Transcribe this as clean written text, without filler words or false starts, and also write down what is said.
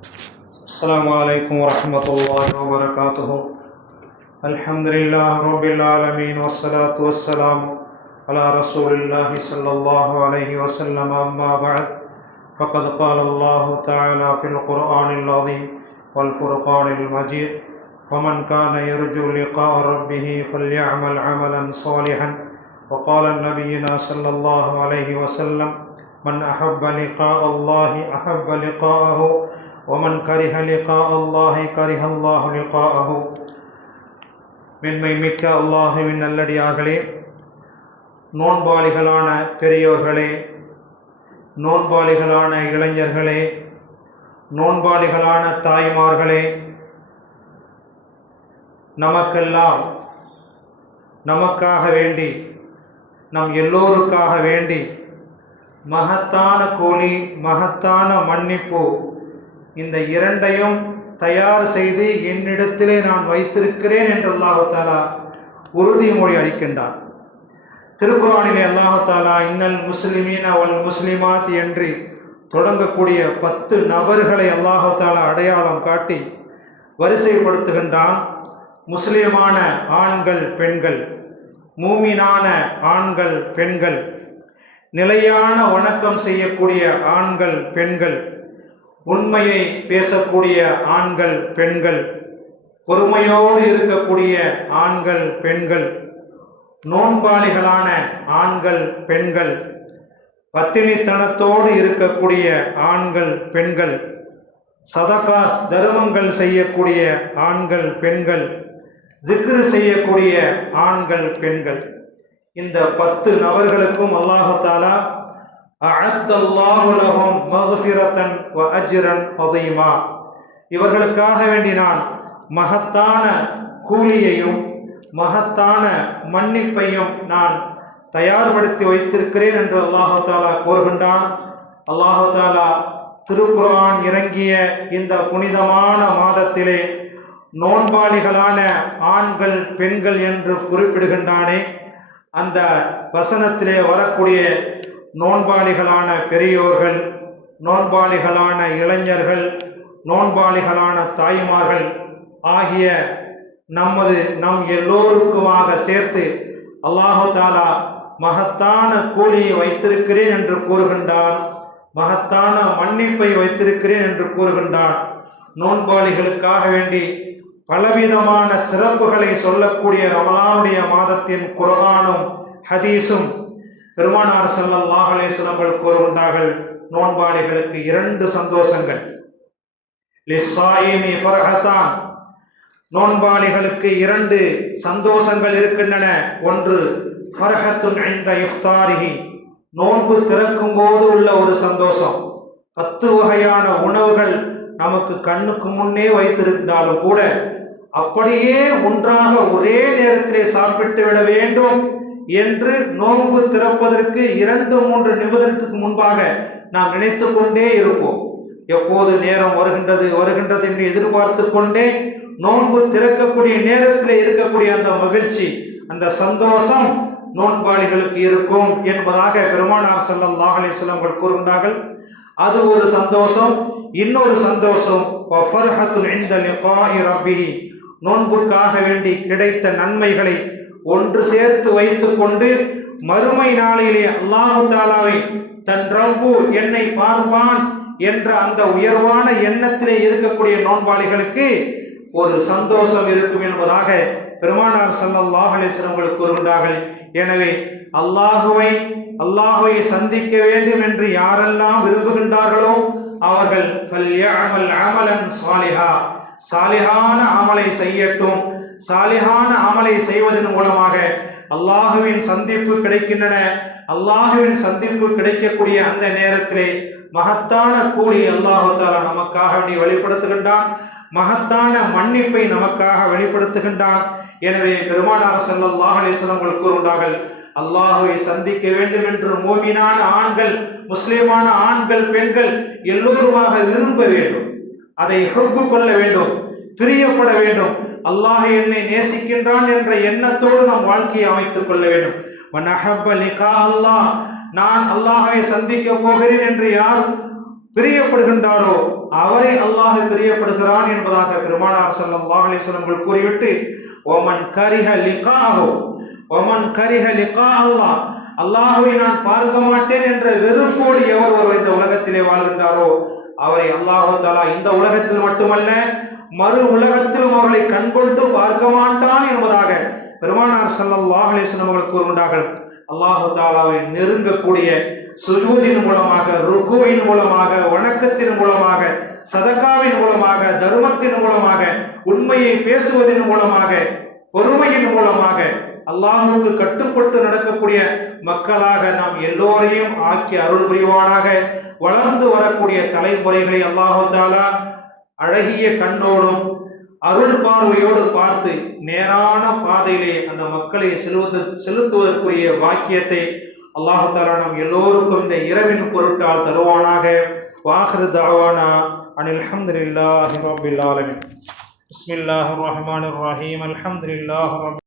السلام عليكم ورحمة الله وبركاته. الحمد لله رب العالمين والصلاة والسلام على رسول الله صلى الله عليه وسلم. أما بعد فقد قال الله تعالى في القرآن العظيم والفرقان المجيد: ومن كان يرجو لقاء ربه فليعمل عملا صالحا. وقال نبينا صلى الله عليه وسلم: من أحب لقاء الله أحب لقاءه ومن كره لقاء الله كره الله لقاءه. மென்மை மிக்க அல்லாஹுவின் நல்லடியார்களே, நோன்பாளிகளான பெரியோர்களே, நோன்பாளிகளான இளைஞர்களே, நோன்பாளிகளான தாய்மார்களே, நமக்கெல்லாம் நமக்காக வேண்டி, நம் எல்லோருக்காக வேண்டி மகத்தான கூலி, மகத்தான மன்னிப்பு, இந்த இரண்டையும் தயார் செய்து என்னிடத்திலே நான் வைத்திருக்கிறேன் என்று அல்லாஹு தாலா உறுதிமொழி அளிக்கின்றான். திருக்குர்ஆனிலே அல்லாஹு தாலா இன்னல் முஸ்லிமீன வல் முஸ்லிமாத் என்று தொடங்கக்கூடிய 10 நபர்களை அல்லாஹு தாலா அடையாளம் காட்டி வரிசைப்படுத்துகின்றான். முஸ்லிமான ஆண்கள் பெண்கள், மூமினான ஆண்கள் பெண்கள், நிலையான வணக்கம் செய்யக்கூடிய ஆண்கள் பெண்கள், உண்மையை பேசக்கூடிய ஆண்கள் பெண்கள், பொறுமையோடு இருக்கக்கூடிய ஆண்கள் பெண்கள், நோன்பாளிகளான ஆண்கள் பெண்கள், பத்தினித்தனத்தோடு இருக்கக்கூடிய ஆண்கள் பெண்கள், சதகா தர்மங்கள் செய்யக்கூடிய ஆண்கள் பெண்கள், திக்ர் செய்யக்கூடிய ஆண்கள் பெண்கள், இந்த 10 நபர்களுக்கும் அல்லாஹு தாலா அஅத்தல்லாஹு லஹும் மக்ஃபிரத்தன் வ அஜ்ரன் அதீமா, இவர்களுக்காக வேண்டி நான் மகத்தான கூலியையும் மகத்தான மன்னிப்பையும் நான் தயார்படுத்தி வைத்திருக்கிறேன் என்று அல்லாஹு தாலா கூறுகின்றான். அல்லாஹு தாலா திருக்குர்ஆன் இறங்கிய இந்த புனிதமான மாதத்திலே நோன்பாளிகளான ஆண்கள் பெண்கள் என்று குறிப்பிடுகின்றானே, அந்த வசனத்திலே வரக்கூடிய நோன்பாளிகளான பெரியோர்கள், நோன்பாளிகளான இளைஞர்கள், நோன்பாளிகளான தாய்மார்கள் ஆகிய நம் எல்லோருக்குமாக சேர்த்து அல்லாஹு தாலா மகத்தான கூலியை வைத்திருக்கிறேன் என்று கூறுகின்றார், மகத்தான மன்னிப்பை வைத்திருக்கிறேன் என்று கூறுகின்றார். நோன்பாளிகளுக்காக வேண்டி பலவிதமான சிறப்புகளை சொல்லக்கூடிய ரமலானுடைய மாதத்தின் குர்ஆனும் ஹதீஸும் பெருமானார் ஸல்லல்லாஹு அலைஹி வஸல்லம் கூறுகின்றார்கள், நோன்பாளிகளுக்கு 2 சந்தோஷங்கள். லிஸ்ஸாயிமி ஃபர்ஹதான், நோன்பாளிகளுக்கு 2 சந்தோஷங்கள் இருக்கின்றன. ஒன்று ஃபர்ஹத்துன் இன்த இஃப்தாரிஹி, நோன்பு திறக்கும் போது உள்ள ஒரு சந்தோஷம். 10 வகையான உணவுகள் நமக்கு கண்ணுக்கு முன்னே வைத்திருந்தாலும் கூட அப்படியே ஒன்றாக ஒரே நேரத்திலே சாப்பிட்டு விட வேண்டும் என்று நோன்பு திறப்பதற்கு 2-3 நிமிடத்துக்கு முன்பாக நாம் நினைத்து கொண்டே இருப்போம். எப்போது நேரம் வருகின்றது என்று எதிர்பார்த்து கொண்டே நோன்பு திறக்கக்கூடிய நேரத்தில் இருக்கக்கூடிய அந்த மகிழ்ச்சி, அந்த சந்தோஷம் நோன்பாளிகளுக்கு இருக்கும் என்பதாக பெருமானார் ஸல்லல்லாஹு அலைஹி வஸல்லம் கூறுகின்றார்கள். அது ஒரு சந்தோஷம். இன்னொரு சந்தோஷம் வஃபர்ஹத்துன் இன்த லிகாஇ ரப்பிஹி, நோன்புக்காக வேண்டி கிடைத்த நன்மைகளை ஒன்று சேர்த்து வைத்துக் கொண்டு மறுமை நாளிலே அல்லாஹு தாலாவை தன் ரப்பு என்னை பார்ப்பான் என்ற அந்த உயர்வான எண்ணத்திலே இருக்கக்கூடிய நோன்பாளிகளுக்கு ஒரு சந்தோஷம் இருக்கும் என்பதாக பெருமானார் ஸல்லல்லாஹு அலைஹி வஸல்லம் கூறுகின்றார்கள். எனவே அல்லாஹுவை சந்திக்க வேண்டும் என்று யாரெல்லாம் விரும்புகின்றார்களோ அவர்கள் ஃபல்யஅமல் அமலன் சாலிஹா, சாலிஹான அமலை செய்யட்டும். சாலிஹான அமலை செய்வதன் மூலமாக அல்லாஹுவின் சந்திப்பு கிடைக்கின்றன. அல்லாஹுவின் சந்திப்பு கிடைக்கக்கூடிய அந்த நேரத்திலே மகத்தான கூலி அல்லாஹு தஆலா நமக்காக வெளிப்படுத்துகின்றான், மகத்தான மன்னிப்பை நமக்காக வெளிப்படுத்துகின்றான். எனவே பெருமானார் ஸல்லல்லாஹு அலைஹி வஸல்லம் கூறுகின்றார்கள், அல்லாஹுவை சந்திக்க வேண்டும் என்று மூமினான ஆண்கள், முஸ்லிமான ஆண்கள் பெண்கள் எல்லோருமாக விரும்ப வேண்டும், அதை ஹுப்பு கொள்ள வேண்டும், பிரியப்பட வேண்டும். அல்லாஹ் என்னை நேசிக்கின்றான் என்ற எண்ணத்தோடு நம் வாழ்க்கையை அமைத்துக் கொள்ள வேண்டும். நான் அல்லாஹ்வை சந்திக்க போகிறேன் என்று யார் பிரியப்படுகின்றாரோ அவரை அல்லாஹ் பிரியப்படுகிறான் என்பதாக பெருமானார் ஸல்லல்லாஹு அலைஹி வஸல்லம் கூறிவிட்டு ஒமன் கரிஹ லிகாஹு ஒமன் கரிஹ லிகா அல்லாஹ் அல்லாஹ்வை நான் பார்க்க மாட்டேன் என்ற வெறுப்போடு எவர் ஒருவர் இந்த உலகத்திலே வாழ்கின்றாரோ அவரை அல்லாஹு தஆலா இந்த உலகத்தில் மட்டுமல்ல மறு உலகத்திலும் அவர்களை கண்கொண்டு பார்க்க மாட்டான் என்பதாக பெருமானார் ஸல்லல்லாஹு அலைஹி வஸல்லம் அவர்கள் கூறுகின்றார்கள். அல்லாஹு தஆலாவை நெருங்கக்கூடிய சுஜூதின் மூலமாக, ருக்குவின் மூலமாக, வணக்கத்தின் மூலமாக, சதகாவின் மூலமாக, தர்மத்தின் மூலமாக, உண்மையை பேசுவதன் மூலமாக, பொறுமையின் மூலமாக அல்லாஹ்வுக்கு கட்டுப்பட்டு நடக்கக்கூடிய மக்களாக நாம் எல்லோரையும் ஆக்கி அருள் புரிவானாக. வளர்ந்து வரக்கூடிய தலைமுறைகளை அல்லாஹு தஆலா அழகிய கண்ணோடும் அருள் பார்வையோடு பார்த்து நேரான பாதையிலே அந்த மக்களை செலுத்துவதற்குரிய வாக்கியத்தை அல்லாஹு தஆலா நம் எல்லோருக்கும் இந்த இரவின் பொருட்டால் தருவானாக. வாஹிரு தஅவானா அனில் ஹம்துலில்லாஹி ரப்பில் ஆலமீன். பிஸ்மில்லாஹிர் ரஹ்மானிர் ரஹீம். அல்ஹம்துலில்லாஹி